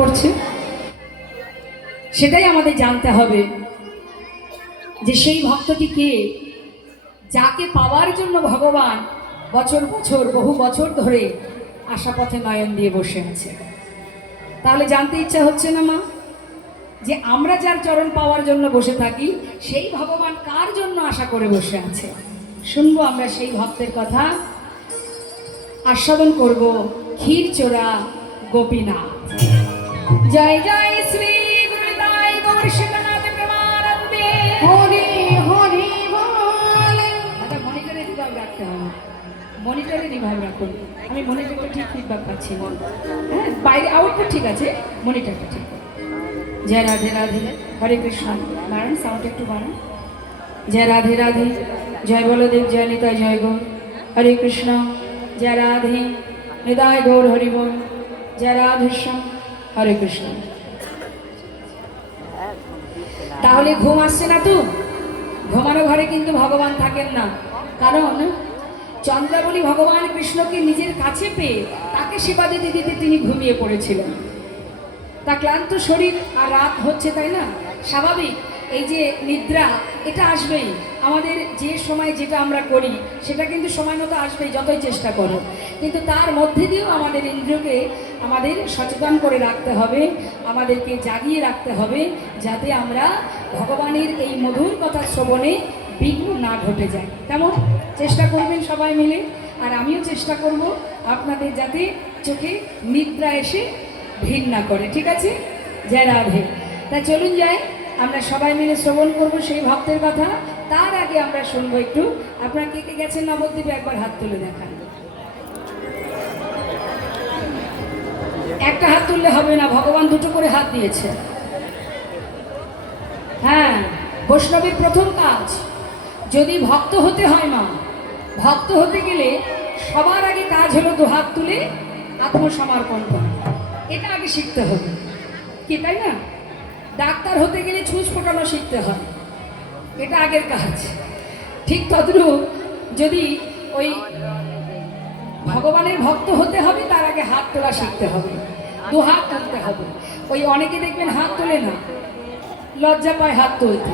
করছে? সেটাই আমাদের জানতে হবে যে সেই ভক্তটি কে, যাকে পাওয়ার জন্য ভগবান বছর বছর বহু বছর ধরে আশাপথে নয়ন দিয়ে বসে আছে। তাহলে জানতে ইচ্ছা হচ্ছে না মা, যে আমরা যার চরণ পাওয়ার জন্য বসে থাকি সেই ভগবান কার জন্য আশা করে বসে আছে? শুনবো আমরা সেই ভক্তের কথা, আস্বাদন করব ক্ষীরচোরা গোপীনাথ। জয় জয় শ্রী গুরুদাই গৌরীশনাথ প্রেমানন্দে হরি হরি বল। আচ্ছা, মনিটরে রিভাইভ রাখতে হবে, মনিটরে রিভাইভ রাখুন। আমি মনিটরটা ঠিক ফিডব্যাক পাচ্ছি না, হ্যাঁ বাইরে আউটপুট ঠিক আছে, মনিটরটা ঠিক। জয় রাধে রাধে, হরে কৃষ্ণ। নারায়ণ সাউন্ড একটু বাড়ান। জয় রাধে রাধে, জয় বলদেব, জয় নিতাই, জয় গৌর, হরে কৃষ্ণ। জয় রাধে নিতাই গৌর, হরি বল। জয় রাধেশ্যাম, হরে কৃষ্ণ। তাহলে ঘুম আসছে না তো? ঘুমানো ঘরে কিন্তু ভগবান থাকেন না, কারণ চন্দ্রাবলী ভগবান কৃষ্ণকে নিজের কাছে পেয়ে তাকে সেবা দিতে দিতে তিনি ঘুমিয়ে পড়েছিলেন। তা ক্লান্ত শরীর, আর রাত হচ্ছে, তাই না? স্বাভাবিক এই যে নিদ্রা, এটা আসবেই। আমাদের যে সময় যেটা আমরা করি সেটা কিন্তু সময় মতো আসবেই, যতই চেষ্টা করো। কিন্তু তার মধ্যে দিয়েও আমাদের ইন্দ্রিয়কে আমাদের সচেতন করে রাখতে হবে, আমাদেরকে জাগিয়ে রাখতে হবে, যাতে আমরা ভগবানের এই মধুর কথা শ্রবণে বিঘ্ন না ঘটে যায়। তেমন চেষ্টা করবেন সবাই মিলে, আর আমিও চেষ্টা করব আপনাদের যাতে চোখে নিদ্রা এসে ভিড় না করে, ঠিক আছে? জয় রাধে। তা চলুন যাই, আমরা সবাই মিলে শ্রবণ করব সেই ভক্তের কথা। তার আগে আমরা শুনবো একটু, আপনারা কে কে গেছেন নবদ্বীপে একবার হাত তুলে দেখান। একটা হাত তুললে হবে না, ভগবান দুটো করে হাত দিয়েছে। হ্যাঁ, বৈষ্ণবের প্রথম কাজ যদি ভক্ত হতে হয় মা, ভক্ত হতে গেলে সবার আগে কাজ হলো দুহাত তুলে আত্মসমর্পণ করা। এটা আগে শিখতে হবে, কি তাই না? ডাক্তার হতে গেলে ছুঁচ ফোটানো শিখতে হয়, এটা আগের কাজ। ঠিক তদ্রূপ যদি ওই ভগবানের ভক্ত হতে হবে, তার আগে হাত তোলা শিখতে হবে, দুহাত তুলতে হবে। ওই অনেকে দেখবেন হাত তোলে না, লজ্জা পায় হাত তুলতে।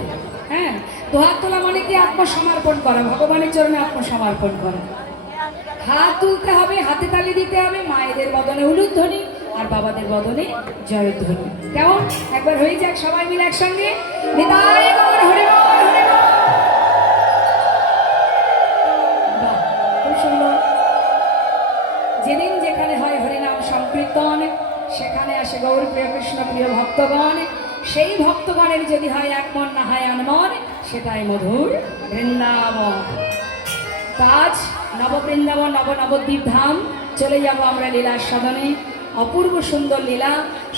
হ্যাঁ, দুহাত তোলা মানে কি? আত্মসমর্পণ করা, ভগবানের চরণে আত্মসমর্পণ করা। হাত তুলতে হবে, হাতে তালি দিতে হবে, মায়েদের বদনে উলুধ্বনি আর বাবাদের বদনে জয়ধ্বনি। কেমন? একবার হয়ে যাক সবাই মিলে একসঙ্গে, নিতাই গৌর, হরি বল, হরি বল। বাহ, খুব সুন্দর। যেদিন যেখানে হয় হরিনাম সংকীর্তন, সেখানে আসে গৌর প্রিয় কৃষ্ণ প্রিয় ভক্তগণ। সেই ভক্তগণের যদি হয় এক মন, না হয় আনমন, সেটাই মধুর বৃন্দাবন। আজ নববৃন্দাবন, নবদ্বীপ ধাম চলে যাব আমরা লীলার সাধনে। অপূর্ব সুন্দর লীলা,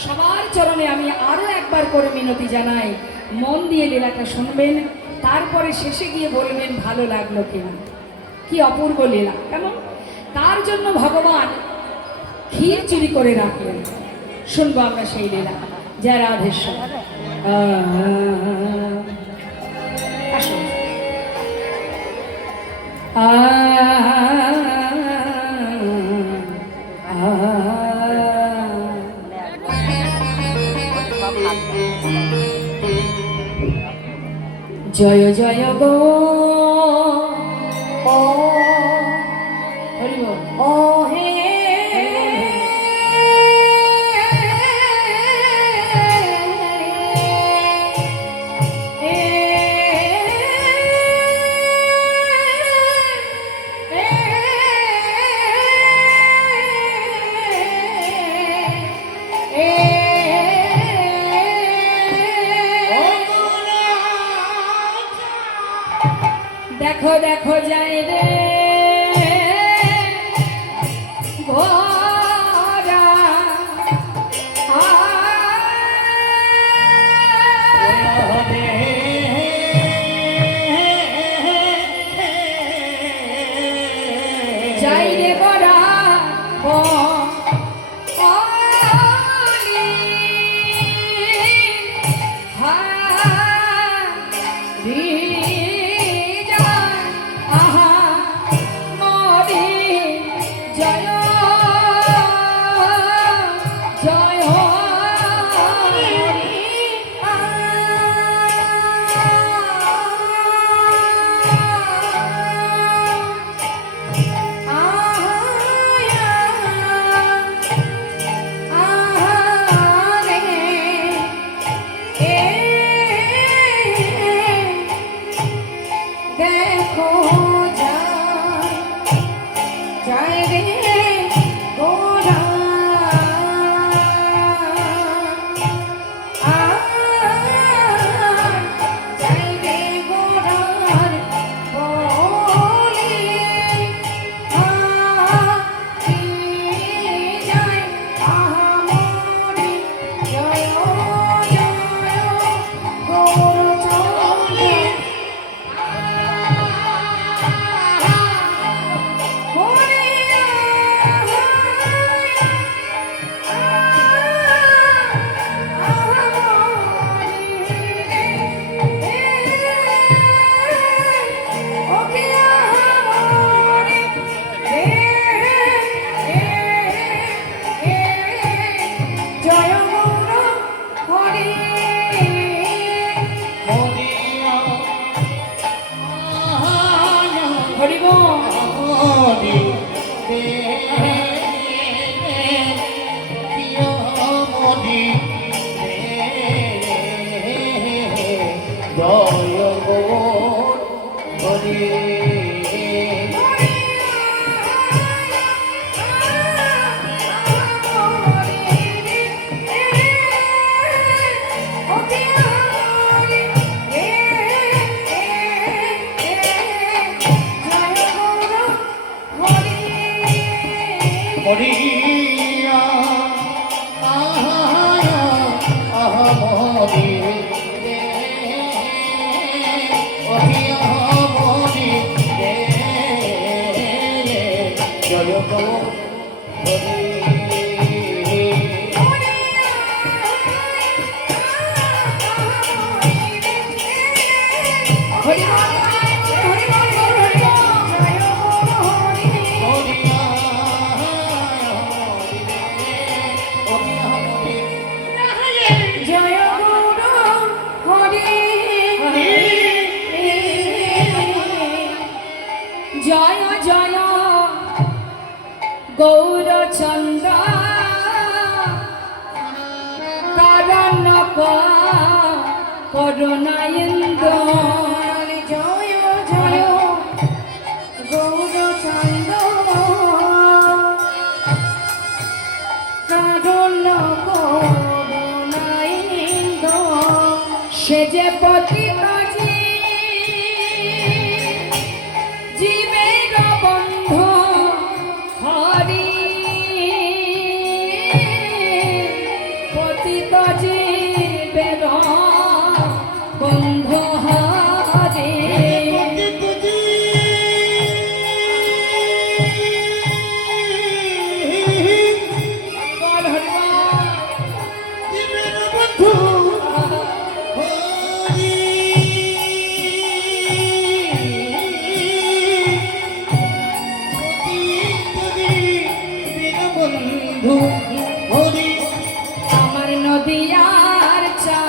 সবার চরণে আমি আরও একবার করে মিনতি জানাই, মন দিয়ে লীলাটা শুনবেন, তারপরে শেষে গিয়ে বলবেন ভালো লাগলো কিনা। কি অপূর্ব লীলা! কেমন? তার জন্য ভগবান ক্ষীর চুরি করে রাখলেন। শুনবো আমরা সেই লীলা। জয় রাধেশ্বর। আসুন। জয় জয় গো ও হরি বল, ও হে দেখো দেখো যাই রে ঘোরা, যাই রে গোরা জয় গৌর হরি। হরিয়া আহা মরি রে, হরিয়া মরি রে, জয় গৌর হরি। জয় জয় গৌরচন্দ্র কারণ করুণায়ন্দ। জয় জয় গৌরচন্দ্র কারণ করুণায়ন্দ। সে যে পতিত জীবের বন্ধু হরি, পতিত জীবের বন্ধু হরি। আমার নদিয়ার চা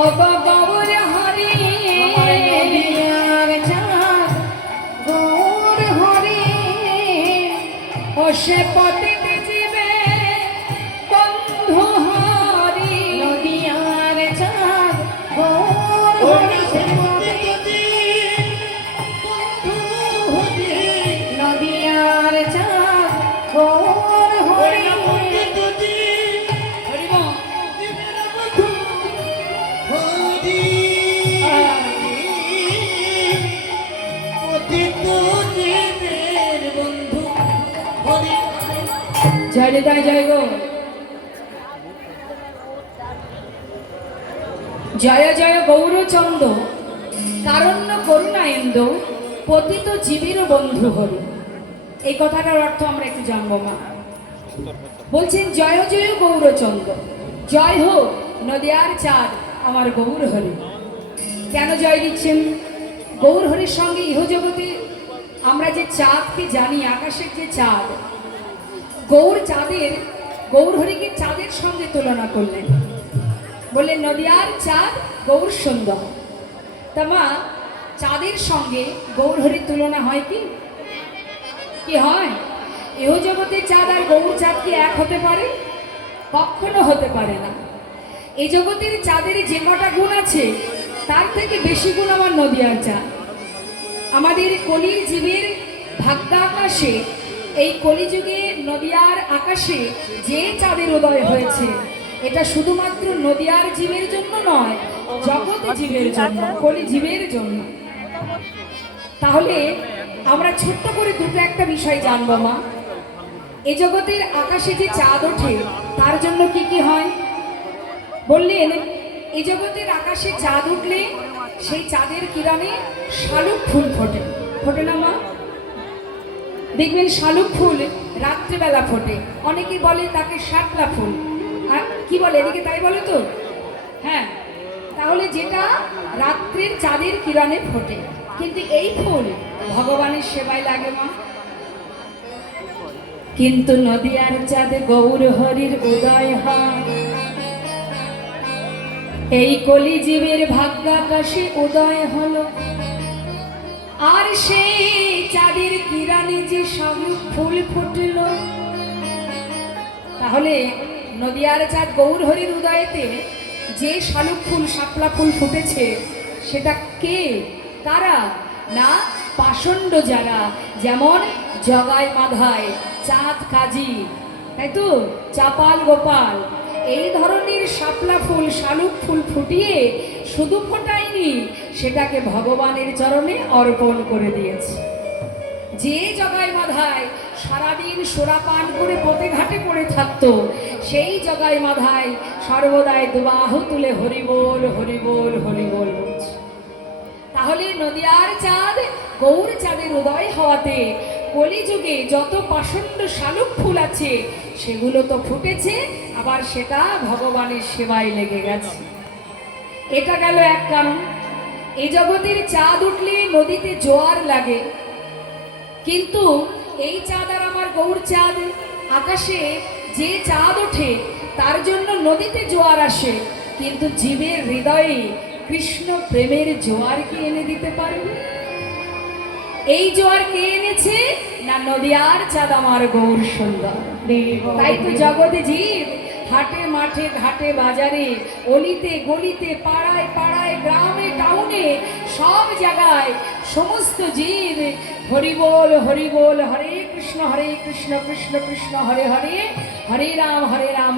ও গৌর হরি, নদিয়ার চা গৌর হরি। ও সে পতিত জীবে বন্ধু হরি, নদিয়ার চা গৌর হরি। নদিয়ার চা গৌর হরি। জয় জয় জয় গো, জয় জয় গৌরচন্দ্র কারণ্য করুণায়ন্দ পতিত জীবের বন্ধু হল। এই কথাটার অর্থ আমরা একটু জানবো মা। বলছেন জয় জয় গৌরচন্দ্র, জয় হোক নদিয়ার চাঁদ আমার গৌর হরি। কেন জয় দিচ্ছেন? গৌর হরির সঙ্গে ইহজগতে আমরা যে চাঁদকে জানি, আকাশের যে চাঁদ, গৌর হরিকে চাঁদের সঙ্গে তুলনা করলেন, বললেন নদিয়ার চাঁদ গৌর সুন্দর। তা মা, চাঁদের সঙ্গে গৌর হরির তুলনা হয় কি? কি হয়? এহ জগতে চাঁদ আর গৌর চাঁদ কি এক হতে পারে? কখনো হতে পারে না। এই জগতের চাঁদের যে কটা গুণ আছে তার থেকে বেশি গুণ আমার নদিয়ার চাঁদ। আমাদের কলির জীবের ভাগ্যাকাশে, এই কলিযুগে নদিয়ার আকাশে যে চাঁদের উদয় হয়েছে, এটা শুধুমাত্র নদিয়ার জীবের জন্য নয়, জগৎ জীবের জন্য, কলি জীবের জন্য। তাহলে আমরা ছোট্ট করে দুটো একটা বিষয় জানবো মা। এই জগতের আকাশে যে চাঁদ ওঠে তার জন্য কি কি হয় বললেন? এই জগতের আকাশে চাঁদ উঠলে সেই চাঁদের কিরণে শালুক ফুল ফোটে, ফোটে না মা? দেখবেন শালুক ফুল রাত্রেবেলা ফোটে, অনেকে বলে তাকে শাপলা ফুল। হ্যাঁ, কি বলে এদিকে, তাই বলে তো? হ্যাঁ, তাহলে যেটা রাত্রের চাঁদের কিরণে ফোটে। কিন্তু এই ফুল ভগবানের সেবায় লাগে মা। কিন্তু নদিয়ার চাঁদে গৌর হরির উদয় হয়, এই কলিজীবের ভাগ্যাকাশে উদয় হলো। আর সেই চাঁদের কিরণে যে শালুক ফুল ফুটল। তাহলে নদিয়ার চাঁদ গৌর হরির উদয়েতে যে শালুক ফুল শাপলা ফুল ফুটেছে সেটা কে, কারা? না, পাষণ্ড যারা, যেমন জগাই মাধায়, চাঁদ কাজী, তাই তো, চাপাল গোপাল, এই ধরনের শাপলা ফুল শালুক ফুল ফুটিয়ে শুধু ফোটায়নি, সেটাকে ভগবানের চরণে অর্পণ করে দিয়েছে। যে জগাই মাধায় সারাদিন সোরা পান করে পথে ঘাটে পড়ে থাকতো, সেই জগাই মাধায় সর্বদাই দুবাহু তুলে হরিবোল হরিবোল হরিবোল বলছে। তাহলে নদিয়ার চাঁদ গৌর চাঁদের উদয় হওয়াতে কলিযুগে যত পাষণ্ড শালুক ফুল আছে সেগুলো তো ফুটেছে, আবার সেটা ভগবানের সেবায় লেগে গেছে। এটা গেল এক কারণ। এই জগতের চাঁদ উঠলে নদীতে জোয়ার লাগে, কিন্তু এই চাঁদ আর আমার গৌর চাঁদ, আকাশে যে চাঁদ ওঠে তার জন্য নদীতে জোয়ার আসে, কিন্তু জীবের হৃদয়ে কৃষ্ণ প্রেমের জোয়ার কি এনে দিতে পারবে? এই জোয়ার কে এনেছে? না, নদিয়ার চাঁদ আমার গৌর সুন্দর। তাই তো জগতে জীব হাটে মাঠে ঘাটে বাজারে অলিতে গলিতে পাড়ায় পাড়ায় গ্রামে টাউনে সব জায়গায় সমস্ত জীব হরিবোল হরিবোল, হরে কৃষ্ণ কৃষ্ণ কৃষ্ণ হরে হরে, হরে রাম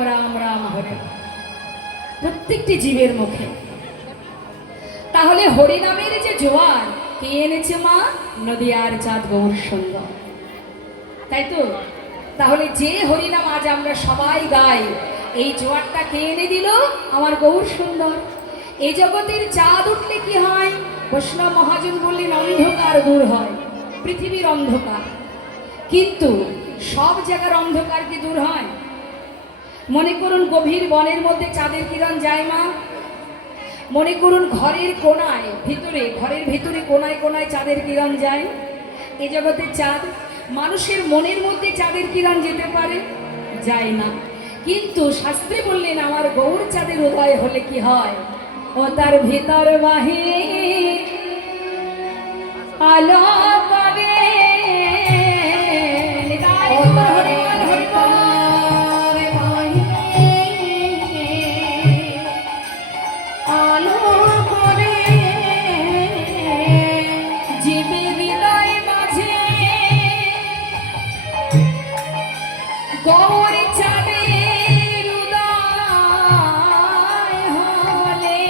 রাম রাম হরে, প্রত্যেকটি জীবের মুখে। তাহলে হরিনামের যে জোয়ার কে এনেছে? মা, নদিয়ার চাঁদ গৌর সুন্দর, তাই তো। তাহলে যে হরিনাম আজ আমরা সবাই গাই, এই জোয়ারটা কে এনে দিল? আমার গৌর সুন্দর। এই জগতের চাঁদ উঠলে কি হয়? বৈষ্ণব মহাজন বললেন অন্ধকার দূর হয়, পৃথিবীর অন্ধকার। কিন্তু সব জায়গার অন্ধকার কি দূর হয়? মনে করুন গভীর বনের মধ্যে চাঁদের কিরণ যায় মা। মনে করুন ঘরের কোনায় ভিতরে, ঘরের ভিতরে কোনায় কোনায় চাঁদের কিরণ যায়। এই জগতের চাঁদ মানুষের মনের মধ্যে চাঁদের কিরণ যেতে পারে? যায় না। কিন্তু শাস্ত্রে বললেন আমার গৌর চাঁদের উদয় হলে কি হয়? ও তার ভিতর বাহির আলো করে। গৌর চাঁদের উদয় হলে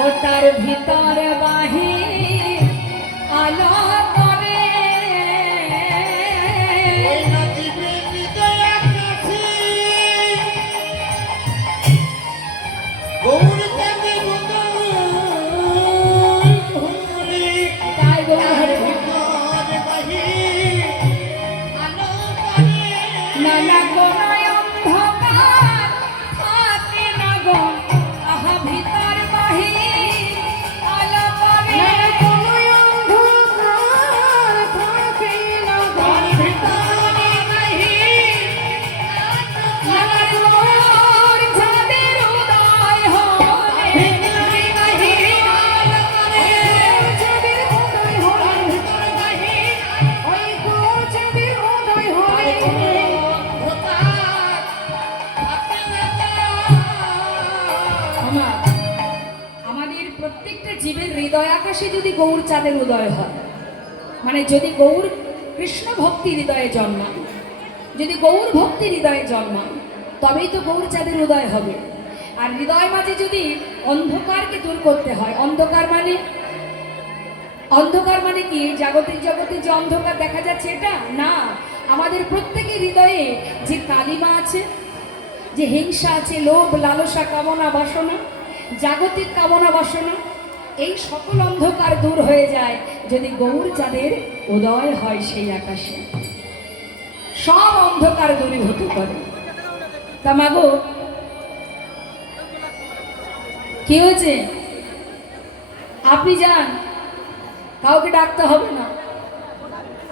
ও তার ভিতর বাহির আলো করে। তাই গৌর নানা কোনায় অন্ধকার থাকে না গো, আহা ভিতর বাহির আলো করে। কোনায় অন্ধকার থাকে না গো, ভিতর বাহির নানা গৌর চাঁদের উদয় হলে ভিতর বাহির আলো করে। চাঁদের উদয় হলে ভিতর বাহির, ওই গৌর চাঁদের উদয় হলে আমাদের প্রত্যেকটা জীবের হৃদয় আকাশে যদি গৌর চাঁদের উদয় হয়, মানে যদি গৌর কৃষ্ণ ভক্তি হৃদয়ে জন্মায়, যদি গৌর ভক্তি হৃদয়ে জন্মায়, তবেই তো গৌর চাঁদের উদয় হবে। আর হৃদয় মাঝে যদি অন্ধকারকে দূর করতে হয়, অন্ধকার মানে কি? জাগতিক জগতে যে অন্ধকার দেখা যাচ্ছে এটা না, আমাদের প্রত্যেকের হৃদয়ে যে কালিমা আছে, যে হিংসা আছে, লোভ লালসা কামনা বাসনা, জাগতিক কামনা বাসনা, এই সকল অন্ধকার দূর হয়ে যায় যদি গৌর চাঁদের উদয় হয় সেই আকাশে, সব অন্ধকার দূরীভূত করে। তা মাগো কি হয়েছে? আপনি যান, কাউকে ডাকতে হবে না,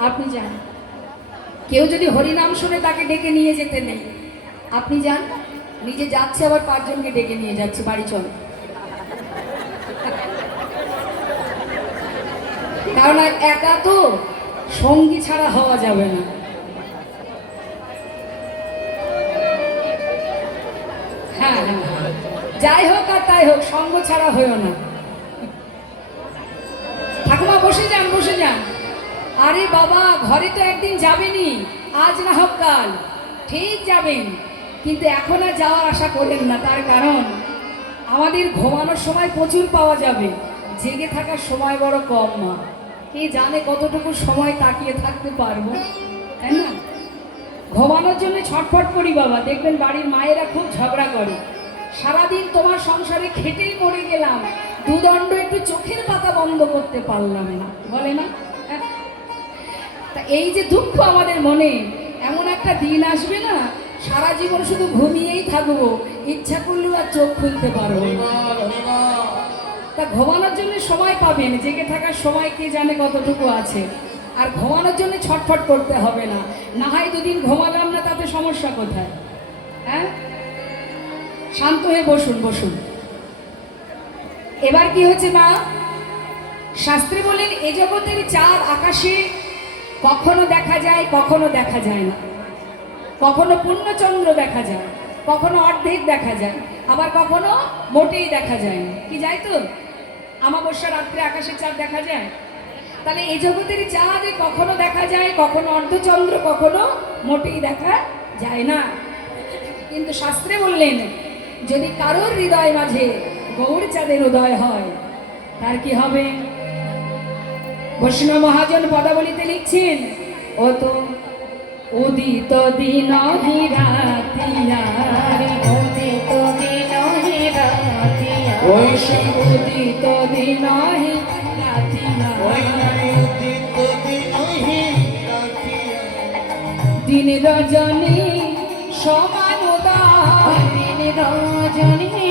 আপনি যান। কেউ যদি হরিনাম শুনে তাকে ডেকে নিয়ে যেতে নেই, আপনি যান, নিজে যাচ্ছে আবার 5 জনকে ডেকে নিয়ে যাচ্ছে, বাড়ি চল। কারণ একা তো সঙ্গী ছাড়া হওয়া যাবে না। যাই হোক আর তাই হোক, সঙ্গ ছাড়া হয়েও না। ঠাকুমা বসে যান, বসে যান। আরে বাবা, ঘরে তো একদিন যাবেনই, আজ না হোক কাল ঠিক যাবেন, কিন্তু এখন আর যাওয়ার আশা করেন না। তার কারণ আমাদের ঘুমানোর সময় প্রচুর পাওয়া যাবে, জেগে থাকার সময় বড় কম। মা কে জানে কতটুকু সময় তাকিয়ে থাকতে পারবো, তাই না? ঘুমানোর জন্য ছটফট করি বাবা, দেখবেন বাড়ির মায়েরা খুব ঝগড়া করে। সারাদিন তোমার সংসারে খেটেই পড়ে গেলাম, দুদণ্ড একটু চোখের পাতা বন্ধ করতে পারলাম না, বলে না? হ্যাঁ? তা এই যে দুঃখ আমাদের মনে, এমন একটা দিন আসবে না সারা জীবন শুধু ঘুমিয়েই থাকবো, ইচ্ছা করলেও আর চোখ খুলতে পারবো না। তা ঘুমানোর জন্য সময় পাবেন, জেগে থাকার সময় কে জানে কতটুকু আছে। আর ঘুমানোর জন্য ছটফট করতে হবে না, না হয় দুদিন ঘুমালাম না, তাতে সমস্যা কোথায়? হ্যাঁ, শান্ত হয়ে বসুন, বসুন। এবার কি হচ্ছে মা? শাস্ত্রে বলেন এ জগতের চাঁদ আকাশে কখনো দেখা যায়, কখনো দেখা যায় না। কখনো পূর্ণচন্দ্র দেখা যায়, কখনো অর্ধেক দেখা যায়, আবার কখনো মোটেই দেখা যায় না। কি যায় তো? অমাবস্যা রাত্রে আকাশের চাঁদ দেখা যায়। তাহলে এই জগতের চাঁদ কখনো দেখা যায়, কখনো অর্ধচন্দ্র, কখনো মোটেই দেখা যায় না। কিন্তু শাস্ত্রে বললেন যদি কারোর হৃদয় মাঝে গৌর চাঁদের উদয় হয়, তার কি হবে? বৈষ্ণব মহাজন পদাবলিতে লিখছেন, ও তো উদিত দিন হি রাতিয়া, উদিত দিন হি রাতিয়া, ওই সেই উদিত দিন হি রাতিয়া, ওই উদিত দিন হি রাতিয়া, দিন রজনী সমান উদয়, দিন রজনী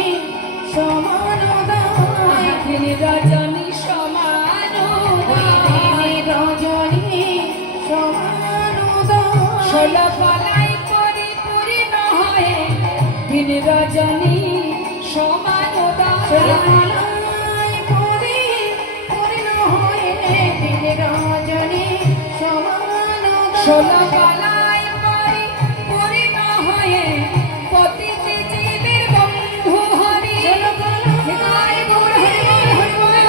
সমান উদয়, দিন রজনী সমান উদয়, দিন রজনী সমান উদয়, ষোলো কলাই পরিপূর্ণ হয়ে দিন রজনী সমান উদয়, ষোলো কলাই পরিপূর্ণ হয়ে দিন রজনী সমান উদয়, ষোলো কলাই পরিপূর্ণ হয়ে প্রতিটি জীবের বন্ধু হরি, ষোলো কলাই গৌর হরি বল, হরি বল,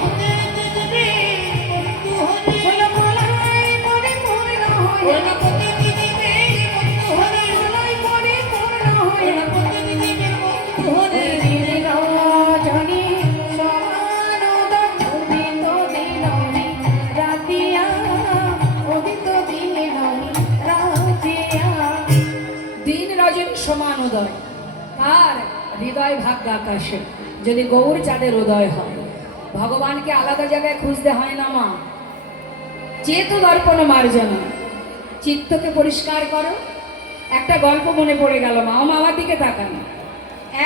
প্রতিটি জীবের বন্ধু হরি, ষোলো কলাই পরিপূর্ণ হয়ে প্রতিটি জীবের বন্ধু হরি, ষোলোই পরিপূর্ণ হয়ে প্রতিটি জীবের বন্ধু হরি, দিন রজনী সমান উদয়, উদিত দিন হি রাতিয়া, উদিত দিন হি রাতিয়া, দিন রজনী সমান উদয়। আর হৃদয় ভাগ্য আকাশে যদি গৌর চাঁদের উদয় হয়, ভগবানকে আলাদা জায়গায় খুঁজতে হয় না মা। চেত দর্পণ মার্জনা, চিত্তকে পরিষ্কার করো। একটা গল্প মনে পড়ে গেল মা, আমার দিকে তাকান।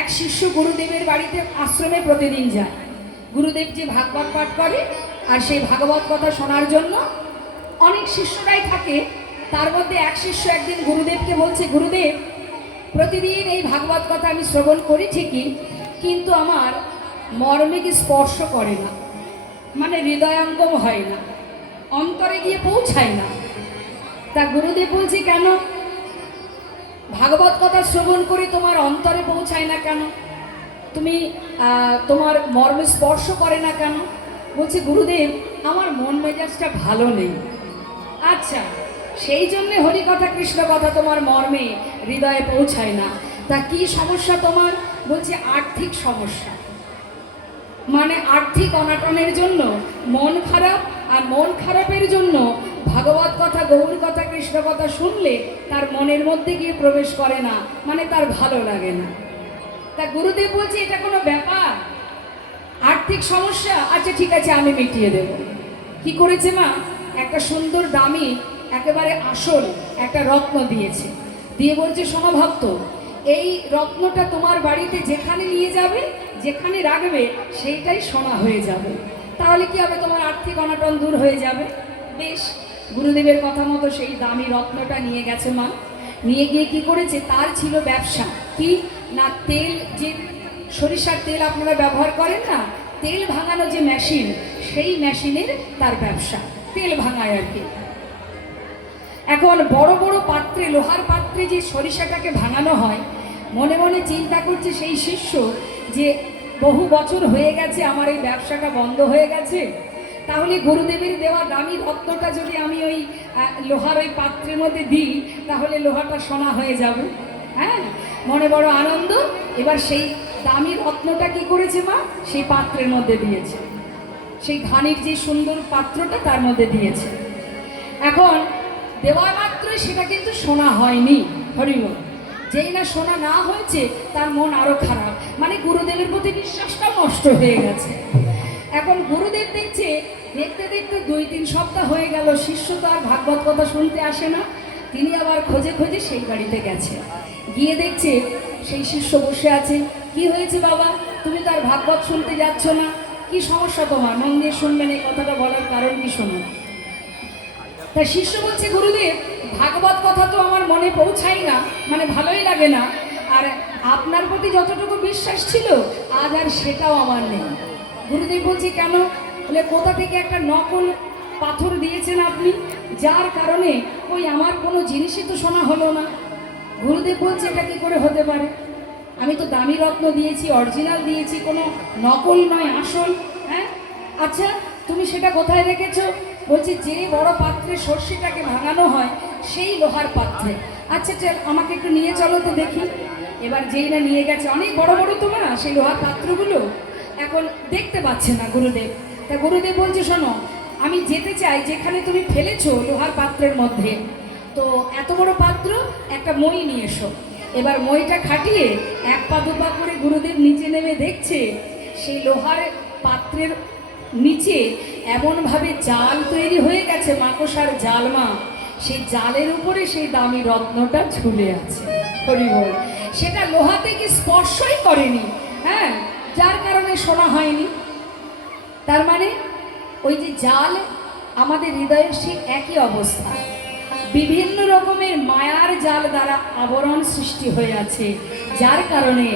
এক শিষ্য গুরুদেবের বাড়িতে আশ্রমে প্রতিদিন যায়। গুরুদেব যে ভাগবত পাঠ করে, আর সেই ভাগবত কথা শোনার জন্য অনেক শিষ্যরাই থাকে। তার মধ্যে এক শিষ্য একদিন গুরুদেবকে বলছে, গুরুদেব প্রতিদিন এই ভাগবত কথা আমি শ্রবণ করি ঠিকই, কিন্তু আমার মর্মে স্পর্শ করে না, মানে হৃদয়ঙ্গম হয় না, অন্তরে গিয়ে পৌঁছায় না। তা গুরুদেব বলছি কেন? ভাগবত কথা শ্রবণ করে তোমার অন্তরে পৌঁছায় না কেন? তুমি তোমার মর্মে স্পর্শ করে না কেন? বলছি গুরুদেব আমার মন মেজাজটা ভালো নেই। আচ্ছা, সেই জন্যে হরি কথা কৃষ্ণ কথা তোমার মর্মে হৃদয়ে পৌঁছায় না। তা কি সমস্যা তোমার? বলছে আর্থিক সমস্যা, মানে আর্থিক অনাটনের জন্য মন খারাপ, আর মন খারাপের জন্য ভাগবত কথা গৌর কথা কৃষ্ণ কথা শুনলে তার মনের মধ্যে গিয়ে প্রবেশ করে না, মানে তার ভালো লাগে না। তা গুরুদেব বলছে এটা কোনো ব্যাপার? আর্থিক সমস্যা, আচ্ছা ঠিক আছে আমি মিটিয়ে দেব। কি করেছে মা? একটা সুন্দর দামি একেবারে আসল একটা রত্ন দিয়েছে, দিয়ে বলছে শোনো ভক্ত, এই রত্নটা তোমার বাড়িতে যেখানে নিয়ে যাবে, যেখানে রাখবে, সেইটাই সোনা হয়ে যাবে। তাহলে কি হবে? তোমার আর্থিক অনটন দূর হয়ে যাবে। বেশ, গুরুদেবের কথা মতো সেই দামি রত্নটা নিয়ে গেছে মা। নিয়ে গিয়ে কি করেছে? তার ছিল ব্যবসা। কি না, তেল, যে সরিষার তেল আপনারা ব্যবহার করেন না, তেল ভাঙানো যে মেশিন, সেই মেশিনের তার ব্যবসা, তেল ভাঙায় আর কি। এখন বড় বড় পাত্রে, লোহার পাত্রে যে সরিষাটাকে ভাঙানো হয়, মনে মনে চিন্তা করছে সেই শিষ্য যে বহু বছর হয়ে গেছে আমার এই ব্যবসাটা বন্ধ হয়ে গেছে, তাহলে গুরুদেবের দেওয়া দামি রত্নটা যদি আমি ওই লোহার ওই পাত্রের মধ্যে দিই তাহলে লোহাটা সোনা হয়ে যাবে। হ্যাঁ, মনে বড় আনন্দ। এবার সেই দামি রত্নটা কি করেছে মা, সেই পাত্রের মধ্যে দিয়েছে, সেই ধানের যে সুন্দর পাত্রটা তার মধ্যে দিয়েছে। এখন দেওয়া মাত্রই সেটা কিন্তু সোনা হয়নি, হরিবল। যেই না সোনা না হয়েছে তার মন আরো খারাপ, মানে গুরুদেবের প্রতি বিশ্বাসটা নষ্ট হয়ে গেছে। এখন গুরুদেব দেখছে, দেখতে দেখতে 2-3 সপ্তাহ হয়ে গেল, শিষ্য তো আর ভাগবত কথা শুনতে আসে না। তিনি আবার খোঁজে খোঁজে সেই বাড়িতে গেছে, গিয়ে দেখছে সেই শিষ্য বসে আছে। কি হয়েছে বাবা, তুমি তো আর ভাগবত শুনতে যাচ্ছ না, কি সমস্যা তোমার? মন দিয়ে শুনবেন, এই কথাটা বলার কারণ কি শুনুন। তা শিষ্য বলছে, গুরুদেব ভাগবত কথা তো আমার মনে পৌঁছাই না, মানে ভালোই লাগে না, আর আপনার প্রতি যতটুকু বিশ্বাস ছিল আজ আর সেটাও আমার নেই। গুরুদেব বলছে, কেন? বলে, কোথা থেকে একটা নকল পাথর দিয়েছেন আপনি, যার কারণে ওই আমার কোনো জিনিসই তো শোনা হলো না। গুরুদেব বলছে, এটা কি করে হতে পারে? আমি তো দামি রত্ন দিয়েছি, অরিজিনাল দিয়েছি, কোনো নকল নয়, আসল। হ্যাঁ, আচ্ছা তুমি সেটা কোথায় রেখেছো? বলছি, যে বড় পাত্রে সর্ষেটাকে ভাঙানো হয় সেই লোহার পাত্রে। আচ্ছা চল, আমাকে একটু নিয়ে চলো তো দেখি। এবার যেই না নিয়ে গেছে, অনেক বড় বড় তো না সেই লোহার পাত্রগুলো, এখন দেখতে পাচ্ছে না গুরুদেব। তা গুরুদেব বলছে, শোনো, আমি যেতে চাই যেখানে তুমি ফেলেছো লোহার পাত্রের মধ্যে, তো এত বড় পাত্র, একটা মই নিয়ে এসো। এবার মইটা খাটিয়ে 1 পা 2 পা করে গুরুদেব নিচে নেমে দেখছে সেই লোহার পাত্রের নিচে এমনভাবে জাল তৈরি হয়ে গেছে, মাকড়সার জাল মা, সেই জালের উপরে সেই দামি রত্নটা ঝুলে আছে। হরি বল। সেটা লোহা থেকে স্পর্শই করেনি, হ্যাঁ, যার কারণে শোনা হয়নি। তার মানে ওই যে জাল, আমাদের হৃদয়ের সেই একই অবস্থা, বিভিন্ন রকমের মায়ার জাল দ্বারা আবরণ সৃষ্টি হয়ে আছে, যার কারণে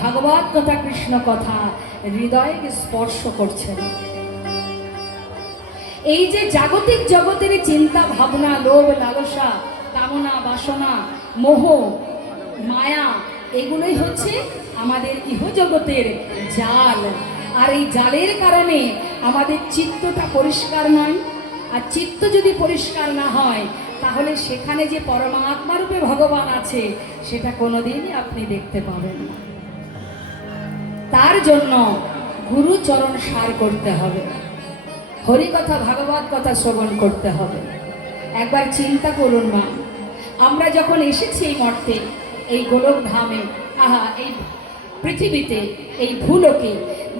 ভাগবত কথা, কৃষ্ণ কথা হৃদয়কে স্পর্শ করছে না। এই যে জাগতিক জগতের চিন্তা ভাবনা, লোভ লালসা, কামনা বাসনা, মোহ মায়া, এগুলোই হচ্ছে আমাদের ইহজগতের জাল। আর এই জালের কারণে আমাদের চিত্তটা পরিষ্কার নয়। আর চিত্ত যদি পরিষ্কার না হয় তাহলে সেখানে যে পরমাত্মা রূপে ভগবান আছে সেটা কোনোদিনই আপনি দেখতে পাবেন না। তার জন্য গুরু চরণ সার করতে হবে, হরি কথা ভাগবত কথা শ্রবণ করতে হবে। একবার চিন্তা করুন মা, আমরা যখন এসেছি এই মর্তে, এই গোলক ধামে, এই পৃথিবীতে, এই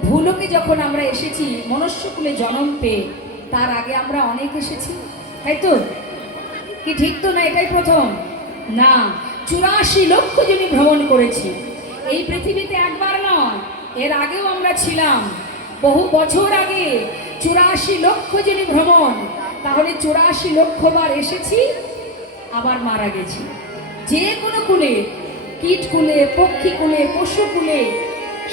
ভূলোকে যখন আমরা এসেছি মনুষ্যকুলে জন্ম পেয়ে, তার আগে আমরা অনেক এসেছি, তাই তো? কি ঠিক তো না? এটাই প্রথম না, 84 লক্ষ জমি ভ্রমণ করেছি। এই পৃথিবীতে একবার নয়, এর আগেও আমরা ছিলাম, বহু বছর আগে 84 লক্ষ জমি ভ্রমণ। তাহলে 84 লক্ষ বার এসেছি, আবার মারা গেছি। যে কোনো কুলে, কীট কুলে, পক্ষী কুলে, পশু কুলে।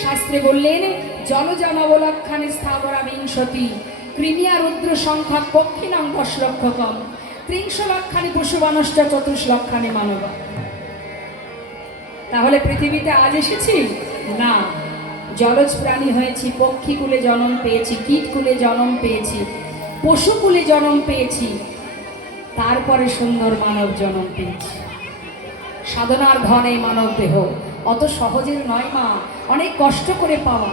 শাস্ত্রে বললেন, জলজনবলক্ষণে স্থাবরা বিংশতি, কৃমিয়া রুদ্র সংখ্যা পক্ষিণাং 10 লক্ষ কম, 30 লক্ষানি পশুবানশ্চ 24 লক্ষানি মানব। তাহলে পৃথিবীতে আজ এসেছি না, জলজ প্রাণী হয়েছি, পক্ষীকুলে জন্ম পেয়েছি, কীটকুলে জন্ম পেয়েছি, পশুকুলে জন্ম পেয়েছি, তারপরে সুন্দর মানব জন্ম পেয়েছি। সাধনার ধন এই মানব দেহ, অত সহজের নয় মা, অনেক কষ্ট করে পাওয়া।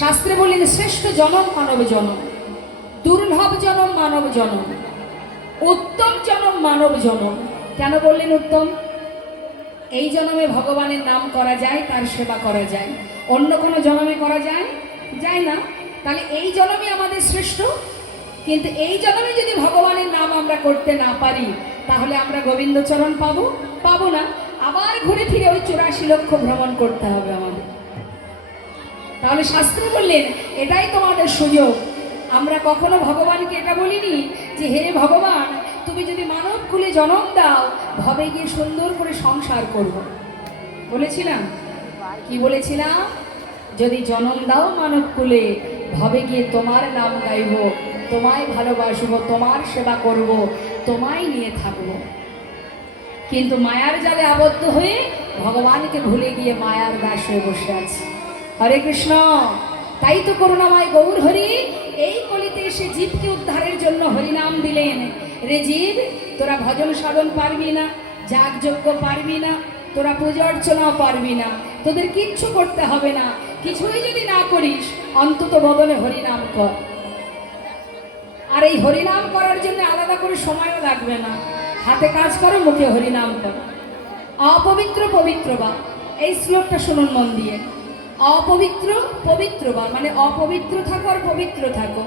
শাস্ত্রে বললেন, শ্রেষ্ঠ জনম মানব জনম, দুর্লভ জনম মানব জনম, উত্তম জনম মানব জনম। কেন বললেন উত্তম? এই জন্মে ভগবানের নাম করা যায়, তার সেবা করা যায়, অন্য কোনো জন্মে করা যায় যায় না। তাহলে এই জন্মই আমাদের শ্রেষ্ঠ। কিন্তু এই জন্মে যদি ভগবানের নাম আমরা করতে না পারি তাহলে আমরা গোবিন্দচরণ পাবো না। আবার ঘুরে ফিরে ওই 84 লক্ষ ভ্রমণ করতে হবে আমাদের। তাহলে শাস্ত্রে বললেন, এটাই তোমাদের সুযোগ। আমরা কখনো ভগবানকে এটা বলিনি যে, হে ভগবান, তুমি যদি মানব কুলে জন্ম দাও, ভবে গিয়ে সুন্দর করে সংসার করব। বলেছিলাম? কি বলেছিলাম? যদি জন্ম দাও মানব কুলে, ভবে গিয়ে তোমার নাম গাইব, তোমায় ভালোবাসবো, তোমার সেবা করব, তোমায় নিয়ে থাকবো। কিন্তু মায়ার জালে আবদ্ধ হয়ে ভগবানকে ভুলে গিয়ে মায়ার দাস হয়ে বসে আছে। হরে কৃষ্ণ। তাই তো করুণাময় গৌর হরি এই কলিতে এসে জীবকে উদ্ধারের জন্য হরিনাম দিলেন। রে জীব, তোরা ভজন সাধন পারবি না, যাগযজ্ঞ পারবি না, তোরা পূজা অর্চনাও পারবি না, তোদের কিচ্ছু করতে হবে না। কিছুই যদি না করিস, অন্তত বদলে হরিনাম কর। আর এই হরিনাম করার জন্য আলাদা করে সময়ও লাগবে না। হাতে কাজ করো, মুখে হরিনাম করো। অপবিত্র পবিত্র বা, এই শ্লোকটা শুনুন মন দিয়ে। অপবিত্র পবিত্র বা মানে অপবিত্র থাকো আর পবিত্র থাকো।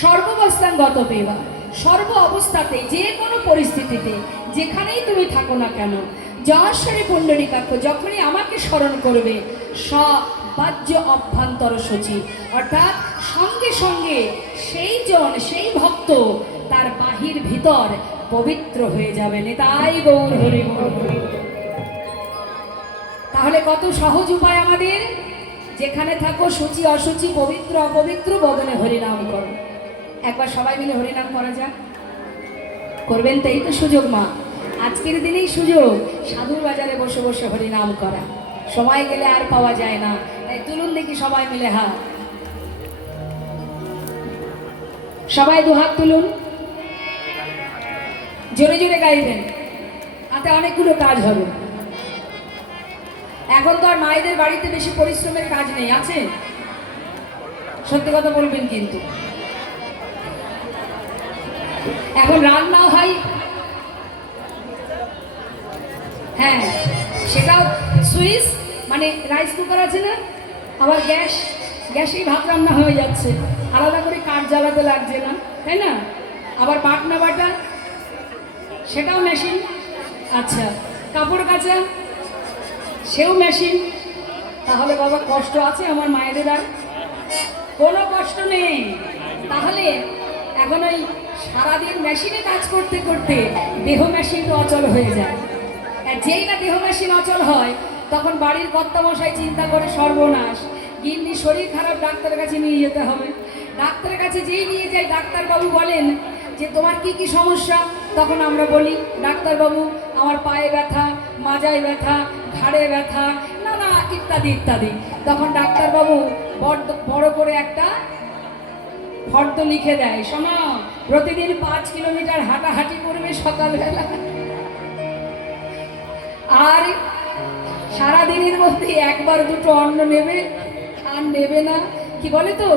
সর্বাবস্থানগত পেবা, সর্ব অবস্থাতে যে কোনো পরিস্থিতিতে যেখানেই তুমি থাকো না কেন, যশ্বরে পুণ্ডরীকাক্ষ, যখনই আমাকে স্মরণ করবে, সবাহ্য অভ্যন্তর সচি, অর্থাৎ সঙ্গে সঙ্গে সেই জন, সেই ভক্ত তার বাহির ভিতর পবিত্র হয়ে যাবেন। তাই গৌর হরি বল। তাহলে কত সহজ উপায় আমাদের, যেখানে থাকো সূচি অসুচি, পবিত্র অপবিত্র, বদনে হরিনাম করো। একবার সবাই মিলে হরিনাম করা যাক। করবেন তো? এই তো সুযোগ মা, আজকের দিনেই সুযোগ সাধুর বাজারে বসে বসে হরিনাম করা। সময় গেলে আর পাওয়া যায় না। তাই তুলুন দেখি সবাই মিলে হাত, সবাই দুহাত তুলুন, জোরে জোরে গাইবেন, তাতে অনেকগুলো কাজ হবে। এখন তো আর মায়েদের বাড়িতে বেশি পরিশ্রমের কাজ নেই, আছে? সত্যি কথা বলবেন কিন্তু। এখন রান্নাও হয়, হ্যাঁ সেটাও সুইচ মানে রাইস কুকার আছে না, আবার গ্যাসেই ভাত রান্না হয়ে যাচ্ছে, আলাদা করে কাঠ জ্বালাতে লাগছে না, তাই না? আবার বাটনা বাটা, সেটাও মেশিন। আচ্ছা, কাপড় কাচা, সেও মেশিন। তাহলে বাবা কষ্ট আছে আমার মায়েদের? আর কোনো কষ্ট নেই। তাহলে এখন ওই সারাদিন মেশিনে কাজ করতে করতে দেহ মেশিন তো অচল হয়ে যায়। আর যেই না দেহ মেশিন অচল হয়, তখন বাড়ির কর্তামশাই চিন্তা করে সর্বনাশ, গিন্নি শরীর খারাপ, ডাক্তারের কাছে নিয়ে যেতে হবে। ডাক্তারের কাছে যেই নিয়ে যাই, ডাক্তারবাবু বলেন যে তোমার কি কি সমস্যা? তখন আমরা বলি, ডাক্তারবাবু আমার পায়ে ব্যথা, মাজায় ব্যথা, ঘাড়ে ব্যথা, না না ইত্যাদি ইত্যাদি। তখন ডাক্তারবাবু বড় করে একটা ফর্দ লিখে দেয়, শোনো প্রতিদিন 5 কিলোমিটার হাঁটাহাঁটি করবে সকালবেলা, আর সারাদিনের মধ্যে একবার দুটো অন্ন নেবে, আর নেবে না। কি বলে তো,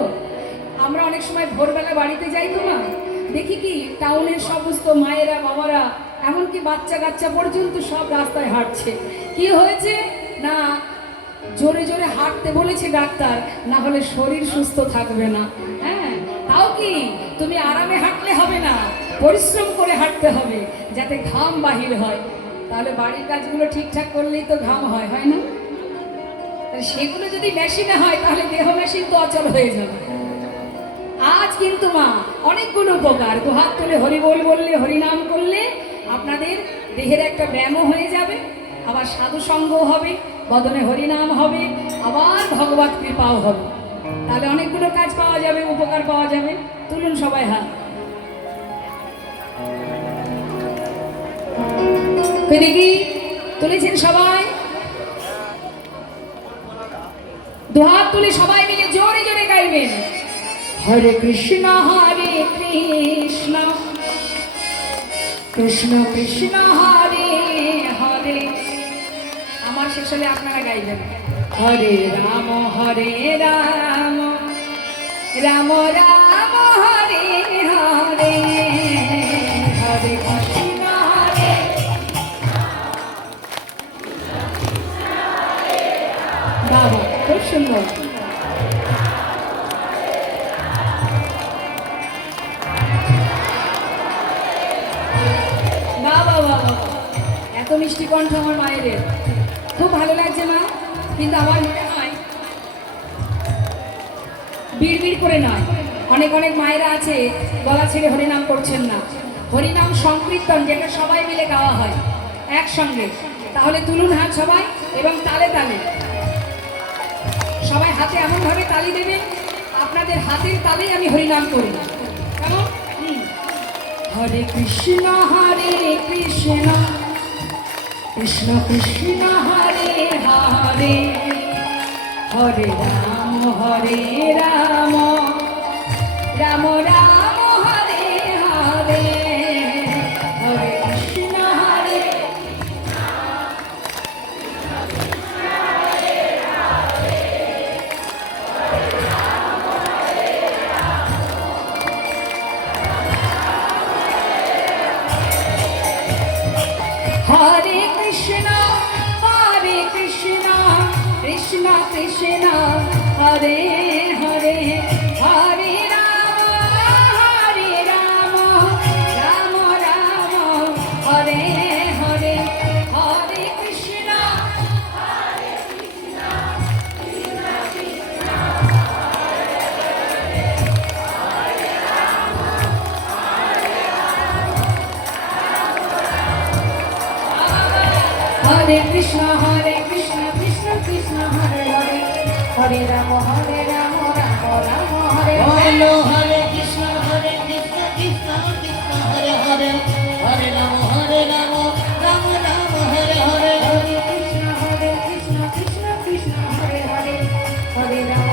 আমরা অনেক সময় ভোরবেলা বাড়িতে যাই তো না, দেখি কি টাউনের সমস্ত মায়েরা বাবারা, এমনকি বাচ্চা কাচ্চা পর্যন্ত সব রাস্তায় হাঁটছে। কি হয়েছে না, জোরে জোরে হাঁটতে বলেছে ডাক্তার, না হলে শরীর সুস্থ থাকবে না। হ্যাঁ, তাও কি তুমি আরামে হাঁটলে হবে না, পরিশ্রম করে হাঁটতে হবে যাতে ঘাম বাহির হয়। তাহলে বাড়ির কাজগুলো ঠিকঠাক করলেই তো ঘাম হয়, হয় না? সেগুলো যদি মেশিনে হয়, তাহলে দেহ মেশিন তো অচল হয়ে যাবে। আজ কিন্তু মা অনেকগুলো উপকার, দুহাত তুলে হরি বল বললে, হরিনাম করলে আপনাদের দেহের একটা ব্যায়ামও হয়ে যাবে, আবার সাধু সঙ্গও হবে, বদনে হরিনাম হবে, আবার ভগবত কৃপাও হবে। তাহলে অনেকগুলো কাজ পাওয়া যাবে, উপকার পাওয়া যাবে। তুলুন সবাই হাত। দেখি তুলেছেন সবাই? দুহাত তুলে সবাই মিলে জোরে জোরে গাইবেন, হরে কৃষ্ণ হরে কৃষ্ণ, কৃষ্ণ কৃষ্ণ হরে হরে। আমার শেষ হলে আপনারা গাইবেন, হরে রাম রাম রাম হরে হরে, হরে কৃষ্ণ হরে। বাবা খুব সুন্দর। এত মিষ্টি কণ্ঠ আমার মায়েদের, খুব ভালো লাগছে মা। কিন্তু আমার মনে হয় বিড়বিড় করে নয়, অনেক অনেক মায়েরা আছে গলা ছেড়ে হরিনাম করছেন না। হরিনাম সংকীর্তন, যেটা সবাই মিলে গাওয়া হয় একসঙ্গে। তাহলে তুলুন হাত সবাই, এবং তালে তালে সবাই হাতে এমনভাবে তালি দেবেন, আপনাদের হাতের তালেই আমি হরিনাম করি। কেমন? হরে কৃষ্ণ কৃষ্ণ কৃষ্ণ হরে হরে হরে রাম রাম রাম হরে হরে হরে কৃষ্ণ হরে হরে কৃষ্ণ কৃষ্ণ কৃষ্ণ হরে হরে হরে রাম রাম রাম হরে হরে হরে কৃষ্ণ হরে কৃষ্ণ কৃষ্ণ কৃষ্ণ হরে হরে হরে রাম রাম রাম হরে বলো হরে কৃষ্ণ কৃষ্ণ কৃষ্ণ হরে হরে হরে রাম রাম রাম হরে হরে হরে কৃষ্ণ কৃষ্ণ কৃষ্ণ হরে হরে হরে রাম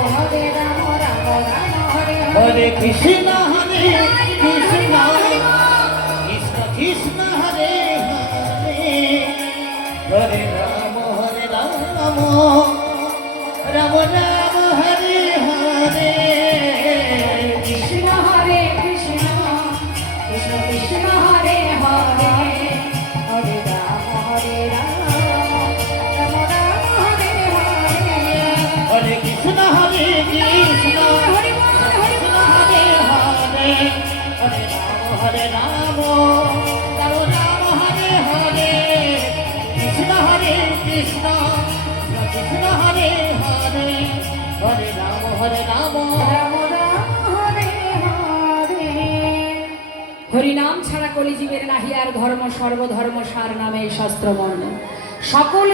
রাম রাম হরে হরে কৃষ্ণ কৃষ্ণ কৃষ্ণ হরে হরে হরে রাম রাম রাম হরে হরে কৃষ্ণ কৃষ্ণ কৃষ্ণ হরে হরে হরে রাম রাম রাম হরে হরে হরে কৃষ্ণ কৃষ্ণ হরে কৃষ্ণ হরে হরে হরে রাম রাম হরে হরে কৃষ্ণ কৃষ্ণ কৃষ্ণ হরে হরে হরে রাম রাম রাম হরে হরে হরিনাম ছাড়া কলিজীবের নাহি আর ধর্ম সর্বধর্ম সার নামে শাস্ত্র বর্ণ সকল